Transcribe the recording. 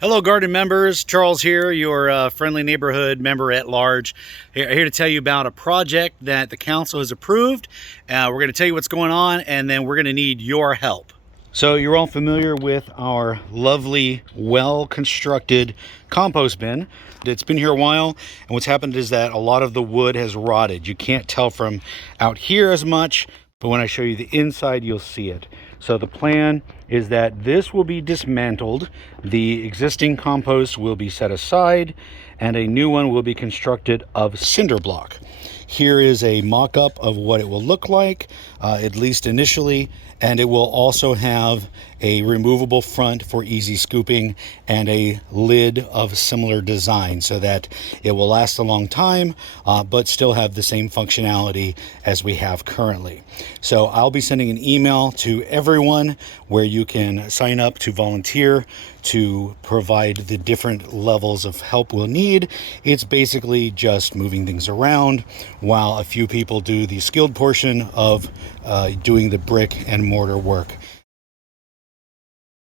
Hello, garden members. Charles here, your friendly neighborhood member at large. Here to tell you about a project that the council has approved. We're going to tell you what's going on, and then we're going to need your help. So you're all familiar with our lovely, well-constructed compost bin. It's been here a while, and what's happened is that a lot of the wood has rotted. You can't tell from out here as much, but when I show you the inside, you'll see it. So the plan is that this will be dismantled, the existing compost will be set aside, and a new one will be constructed of cinder block. Here is a mock-up of what it will look like, at least initially, and it will also have a removable front for easy scooping and a lid of similar design so that it will last a long time, but still have the same functionality as we have currently. So I'll be sending an email to everyone where you can sign up to volunteer to provide the different levels of help we'll need. It's basically just moving things around while a few people do the skilled portion of doing the brick and mortar work.